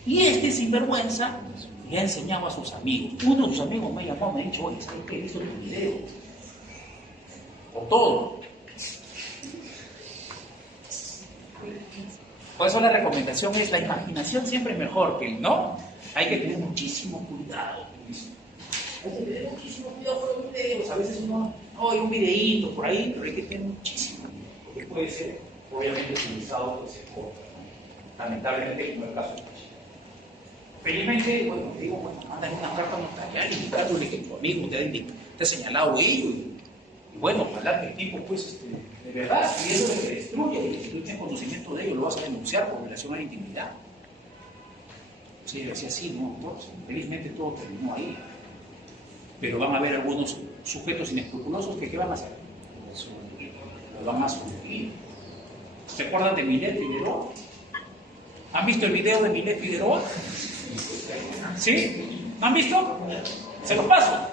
Y este sinvergüenza le ha enseñado a sus amigos. Uno de sus amigos me llamó, me ha dicho, oye, ¿sabes qué? He visto tu video. O todo. Por eso la recomendación es, la imaginación siempre es mejor que, ¿no? Hay que tener muchísimo cuidado con eso. Hay que tener muchísimo cuidado con los videos. A veces uno, hay un videíto por ahí, pero hay que tener muchísimo. Porque puede ser, obviamente, utilizado pues, lamentablemente, como el caso de la chica. Felizmente, bueno, digo, bueno, mándale una carta notarial indicándole que tu amigo te ha señalado ello. Y bueno, ojalá que el tipo, pues, de verdad, si eso es lo que destruye, y si tú tienes conocimiento de ello, lo vas a denunciar por violación a la intimidad. Sí, decía así, ¿no? Pues, felizmente todo terminó ahí. Pero van a haber algunos sujetos inescrupulosos que ¿qué van a hacer? Lo van a sufrir. ¿Se acuerdan de Milet Figueroa? ¿Han visto el video de Milet Figueroa? ¿Sí? ¿Han visto? ¿Se los paso?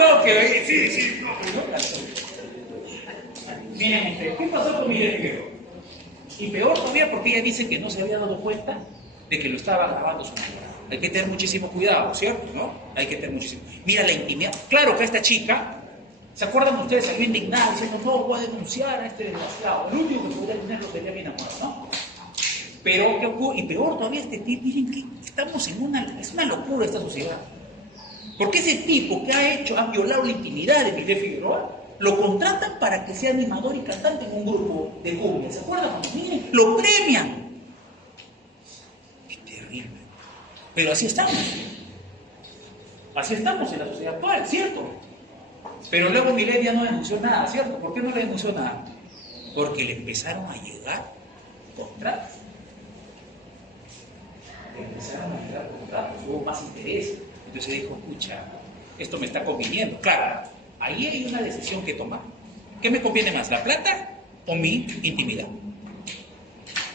No, que sí, no. Miren ustedes, ¿qué pasó con Milet Figueroa? Y peor todavía porque ella dice que no se había dado cuenta de que lo estaba grabando su enamorado. Hay que tener muchísimo cuidado, ¿cierto? ¿No? Hay que tener muchísimo. Mira la intimidad. Claro que esta chica, ¿se acuerdan ustedes? Salió indignada diciendo, no voy a denunciar a este desgraciado. El único que podría tener lo tenía bien enamorado, ¿no? Pero, ¿qué ocurre? Y peor todavía este tipo, miren que estamos en es una locura esta sociedad. Porque ese tipo que ha violado la intimidad de Milet Figueroa, lo contratan para que sea animador y cantante en un grupo de cumbia. ¿Se acuerdan? Miren, lo premian. Qué terrible. Pero así estamos. Así estamos en la sociedad actual, ¿cierto? Pero luego Milet ya no denunció nada, ¿cierto? ¿Por qué no le denunció nada? Porque le empezaron a llegar contratos. Hubo más interés. Entonces dijo, escucha, esto me está conviniendo. Claro, ahí hay una decisión que tomar. ¿Qué me conviene más, la plata o mi intimidad?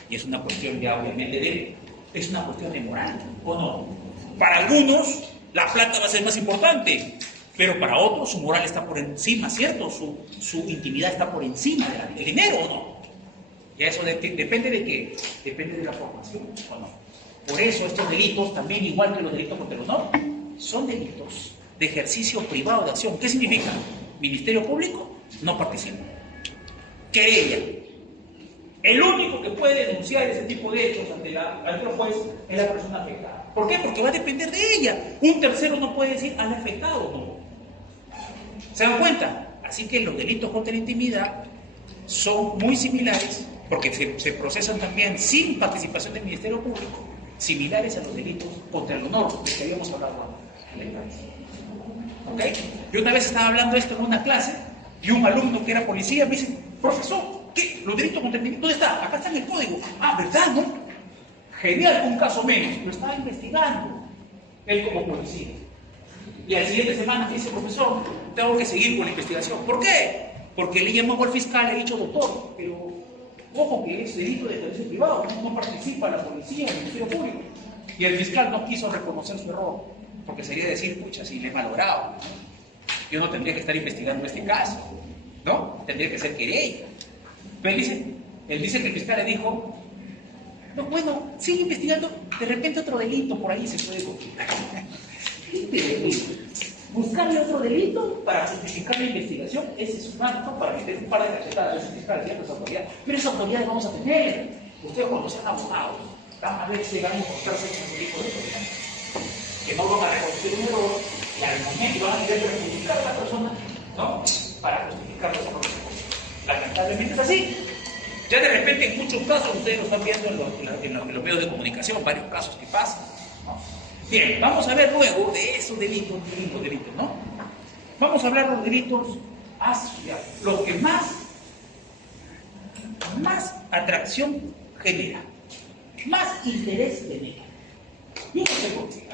Y es una cuestión ya obviamente es una cuestión de moral, ¿o no? Para algunos la plata va a ser más importante, pero para otros su moral está por encima, ¿cierto? Su intimidad está por encima del dinero, ¿o no? Ya eso depende de qué, depende de la formación, ¿o no? Por eso estos delitos, también igual que los delitos contra el honor, son delitos de ejercicio privado de acción. ¿Qué significa? Ministerio Público no participa. Querella. El único que puede denunciar ese tipo de hechos ante el juez es la persona afectada. ¿Por qué? Porque va a depender de ella. Un tercero no puede decir al afectado, no. ¿Se dan cuenta? Así que los delitos contra la intimidad son muy similares, porque se procesan también sin participación del Ministerio Público, similares a los delitos contra el honor, de que habíamos hablado antes. ¿Ok? Yo una vez estaba hablando esto en una clase, y un alumno que era policía me dice, profesor, ¿qué? Los delitos contra el intimidad, ¿dónde está? Acá está en el código. Ah, ¿verdad, no? Genial, un caso menos. Lo estaba investigando él como policía. Y al siguiente semana me dice, profesor, tengo que seguir con la investigación. ¿Por qué? Porque le llamó al fiscal y le he dicho, doctor, pero ojo que es delito de ejercicio privado, no participa la policía, el Ministerio Público. Y el fiscal no quiso reconocer su error, porque sería decir, pucha, si le he malogrado, yo no tendría que estar investigando este caso, ¿no? Tendría que ser querella. Pero él dice que el fiscal le dijo, no, bueno, sigue investigando, de repente otro delito por ahí se puede confirmar. Buscarle otro delito para justificar la investigación, ese es un acto para meter un par de cachetadas a ese fiscal y a esa autoridad. Pero esa autoridad vamos a tener. Ustedes cuando sean abogados, van a ver si van a encontrarse con ese tipo de autoridades que no van a reconocer un error y al momento van a querer perjudicar a la persona, ¿no? Para justificar los errores. Lamentablemente es así. Ya de repente en muchos casos, ustedes lo están viendo en los medios de comunicación, varios casos que pasan, ¿no? Bien, vamos a ver luego de esos delitos, ¿no? Vamos a hablar de los delitos asociados, los que más atracción genera, más interés genera. Yo no sé por qué.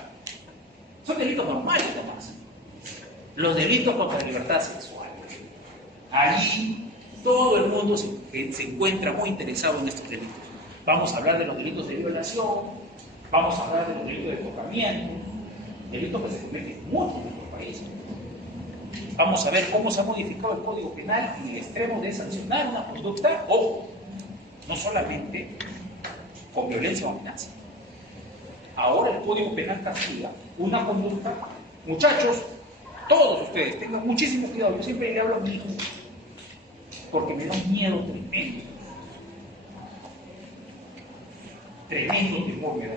Son delitos normales, además. Los delitos contra la libertad sexual. Allí todo el mundo se encuentra muy interesado en estos delitos. Vamos a hablar de los delitos de violación, vamos a hablar de los delitos de tocamiento, delitos que se cometen mucho en nuestro país. Vamos a ver cómo se ha modificado el Código Penal en el extremo de sancionar una conducta, o no solamente con violencia o amenaza. Ahora el Código Penal castiga una conducta. Muchachos, todos ustedes, tengan muchísimo cuidado. Yo siempre le hablo a mi hijo, porque me da un miedo tremendo. Tremendo temor me da.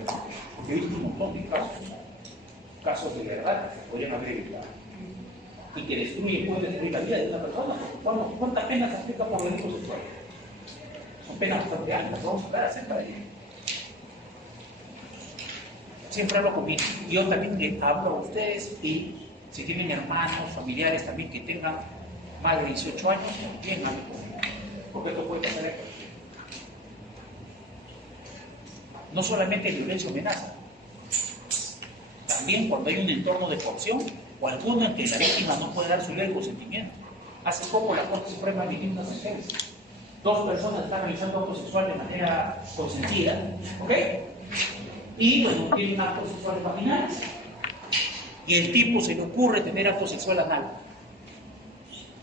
Porque he visto un montón de casos de verdad que se podrían haber evitado. Y que pueden destruir la vida de una persona. ¿Cuántas penas se aplican por delitos sexuales? Son penas bastante altas, vamos a hablar acerca de ello. Siempre hablo conmigo. Yo también le hablo a ustedes, y si tienen hermanos, familiares también que tengan más de 18 años, también hablo conmigo. Porque esto puede pasar aquí. No solamente violencia o amenaza, también cuando hay un entorno de coerción o alguno en que la víctima no puede dar su libre consentimiento. Hace poco la Corte Suprema emitió una sentencia. 2 personas están realizando acto sexual de manera consentida, ¿ok? Y bueno, tienen actos sexuales vaginales. Y el tipo se le ocurre tener acto sexual anal.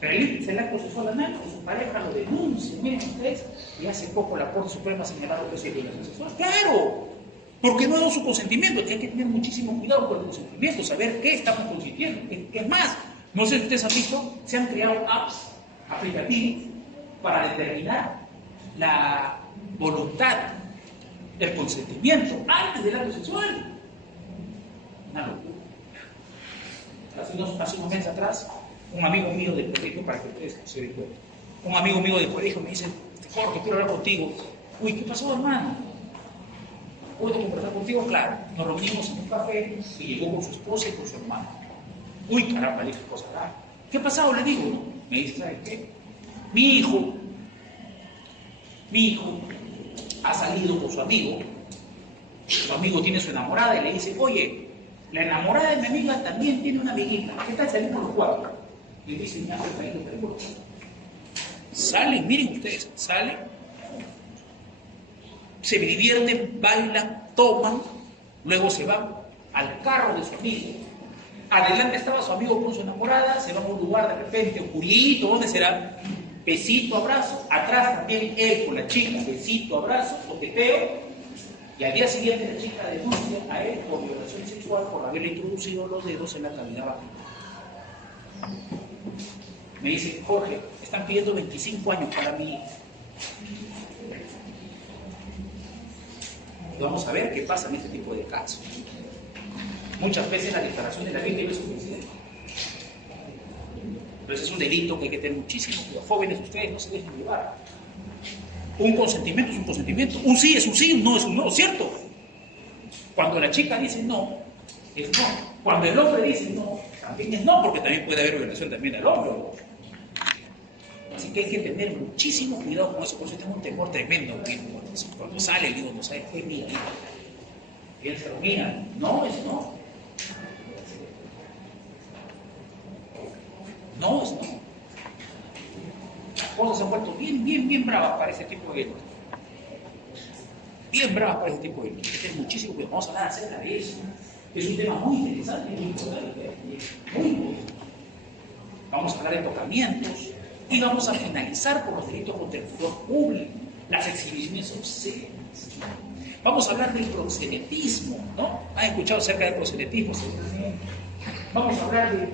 Realiza el acto sexual anal y su pareja lo denuncia, miren ustedes, y hace poco la Corte Suprema ha señalado que es violación sexual. ¡Claro! Porque no ha dado su consentimiento. Hay que tener muchísimo cuidado con el consentimiento, saber qué estamos consintiendo. Es más, no sé si ustedes han visto, se han creado apps, aplicativos, para determinar la voluntad, el consentimiento antes del acto sexual. Una locura. Hace unos meses atrás, un amigo mío del colegio, para que ustedes se den cuenta, un amigo mío del colegio me dice, Jorge, quiero hablar contigo. Uy, ¿qué pasó, hermano? ¿Puedo conversar contigo? Claro. Nos reunimos en un café y llegó con su esposa y con su hermano. Uy, caramba, le dije, cosa rara. ¿Qué ha pasado? Le digo, ¿no? Me dice, ¿sabes qué? Mi hijo ha salido con su amigo tiene su enamorada y le dice, oye, La enamorada de mi amiga también tiene una amiguita. ¿Qué tal salimos los cuatro? Y dicen, ya, perfecto. Salen, miren ustedes, salen, se divierten, bailan, toman, luego se van al carro de su amigo. Adelante estaba su amigo con su enamorada, se van a un lugar de repente oscurito, ¿dónde será? Besito, abrazo, atrás también él con la chica, besito, abrazo, toqueteo, y al día siguiente la chica denuncia a él por violación sexual por haberle introducido los dedos en la cavidad vaginal. Me dice, Jorge, están pidiendo 25 años para mí. Y vamos a ver qué pasa en este tipo de casos. Muchas veces la declaración de la víctima es suficiente. Pero es un delito que hay que tener muchísimo cuidado. Jóvenes, ustedes no se dejen llevar. Un consentimiento es un consentimiento. Un sí es un sí, un no es un no, ¿cierto? Cuando la chica dice no, es no. Cuando el hombre dice no, también es no, porque también puede haber violación también del hombre. Así que hay que tener muchísimo cuidado con eso. Por eso tengo un temor tremendo. Cuando sale, digo, no sabes qué mira. Y él se lo mira. No, es no. No, es no. Las cosas se han vuelto bien bravas para ese tipo de delitos. Bien bravas para ese tipo de delitos. Hay que tener muchísimo cuidado. Vamos a hablar acerca de eso. Es un tema muy interesante, muy importante, muy importante. Vamos a hablar de tocamientos y vamos a finalizar con los delitos contra el sector público, las exhibiciones obscenas. Vamos a hablar del proxenetismo, ¿no? ¿Han escuchado acerca del proxenetismo? Vamos a hablar del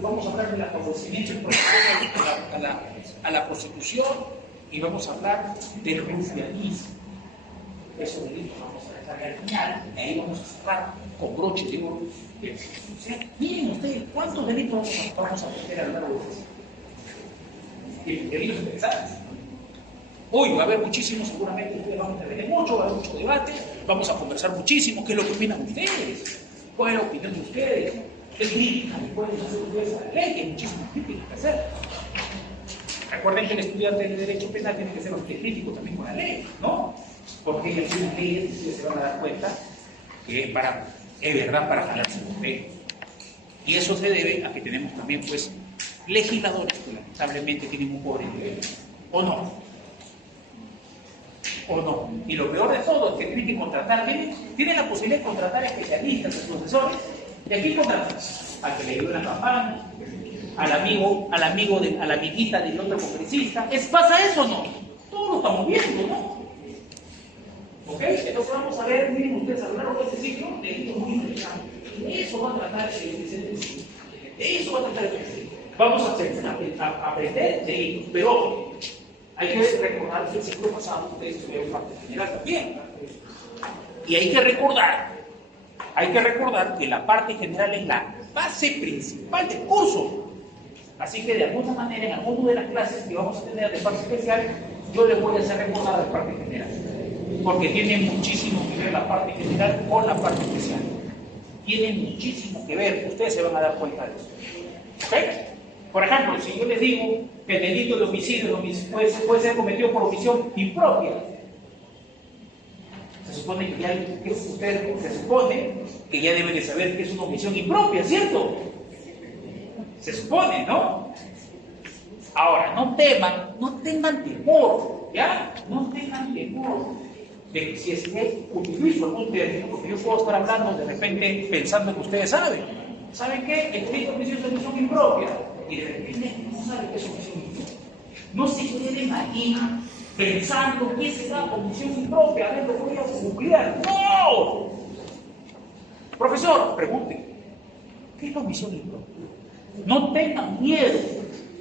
favorecimiento a la prostitución y vamos a hablar del rufianismo. Esos delitos vamos a dejar al final y ahí vamos a cerrar con broche de oro. Miren ustedes cuántos delitos vamos a aprender a lo largo de esto. Delitos interesantes. Hoy va a haber muchísimo, seguramente ustedes van a intervenir mucho, va a haber mucho debate, vamos a conversar muchísimo, qué es lo que opinan ustedes, cuál es la opinión de ustedes, qué crítica le pueden hacer ustedes a la ley, que hay muchísimas críticas que hacer. Recuerden que el estudiante de Derecho Penal tiene que ser bastante crítico también con la ley, ¿no? Porque hay algunas leyes que ustedes se van a dar cuenta que es verdad para jalarse los pelos. Y eso se debe a que tenemos también, pues, legisladores que lamentablemente tienen un pobre nivel, ¿o no? ¿O no? Y lo peor de todo es que tienen que contratar, tienen la posibilidad de contratar especialistas, profesores, y aquí contratan al que le dio una campaña, a la amiguita del otro congresista. ¿Pasa eso o no? Todos lo estamos viendo, ¿no? ¿Ok? Entonces vamos a ver, miren ustedes, a lo largo de este ciclo, delitos muy interesantes. De eso va a tratar eso va a tratar el Vamos a aprender delitos, pero hay que recordar que el ciclo pasado ustedes tuvieron parte general también. Y hay que recordar que la parte general es la base principal del curso. Así que de alguna manera, en alguna de las clases que vamos a tener de parte especial, yo les voy a hacer recordar la parte general. Porque tiene muchísimo que ver la parte general con la parte especial. Tiene muchísimo que ver, ustedes se van a dar cuenta de eso. ¿Ok? Por ejemplo, si yo les digo que el delito de homicidio puede ser cometido por omisión impropia, se supone que ya deben de saber que es una omisión impropia, ¿cierto? Se supone, ¿no? Ahora, no tengan temor, ¿ya? No tengan temor de que si es que utilizo algún término, porque yo puedo estar hablando de repente pensando que ustedes saben. ¿Saben qué? El delito de homicidio es omisión impropia. Y de repente no saben qué es omisión impropia. No se queden ahí pensando que será omisión impropia. A ver, lo voy a googlear. ¡No! Profesor, pregunte. ¿Qué es la omisión impropia? No tengan miedo,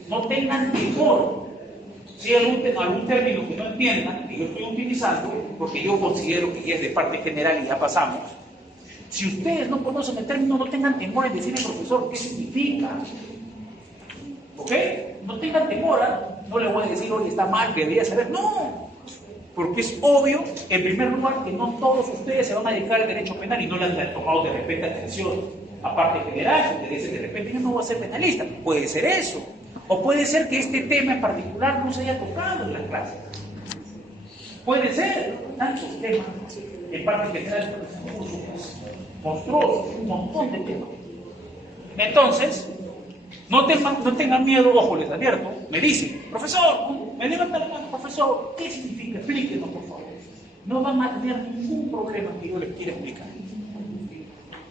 no tengan temor. Si hay algún término que no entiendan, que yo estoy utilizando, porque yo considero que ya es de parte general y ya pasamos. Si ustedes no conocen el término, no tengan temor en decirle al profesor qué significa. ¿Ok? No tengan temor, no le voy a decir, oye, está mal, que debería saber. No, porque es obvio, en primer lugar, que no todos ustedes se van a dedicar al derecho penal y no le han tomado de repente atención a parte general. Ustedes dicen, de repente yo no voy a ser penalista. Puede ser eso. O puede ser que este tema en particular no se haya tocado en las clases. Puede ser, tantos temas, en parte general, un curso monstruoso, un montón de temas. Entonces, no tengan miedo, ojo, les advierto. Me dicen, profesor, me levanta la mano, profesor, ¿qué significa? Explíquenos, por favor. No van a tener ningún problema que yo les quiera explicar.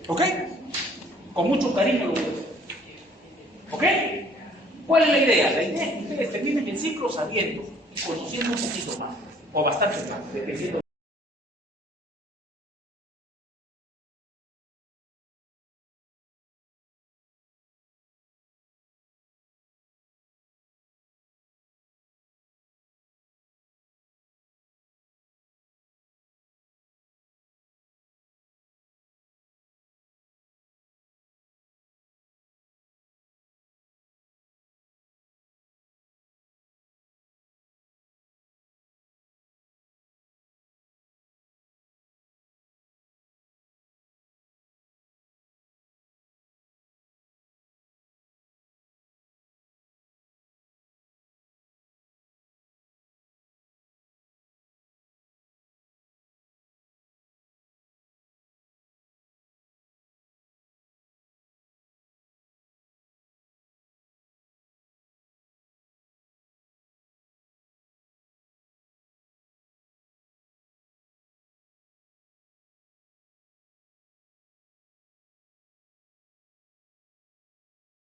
¿Ok? Con mucho cariño lo voy a hacer. ¿Ok? ¿Cuál es la idea? La idea es que ustedes terminen el ciclo sabiendo y conociendo un poquito más, o bastante más, dependiendo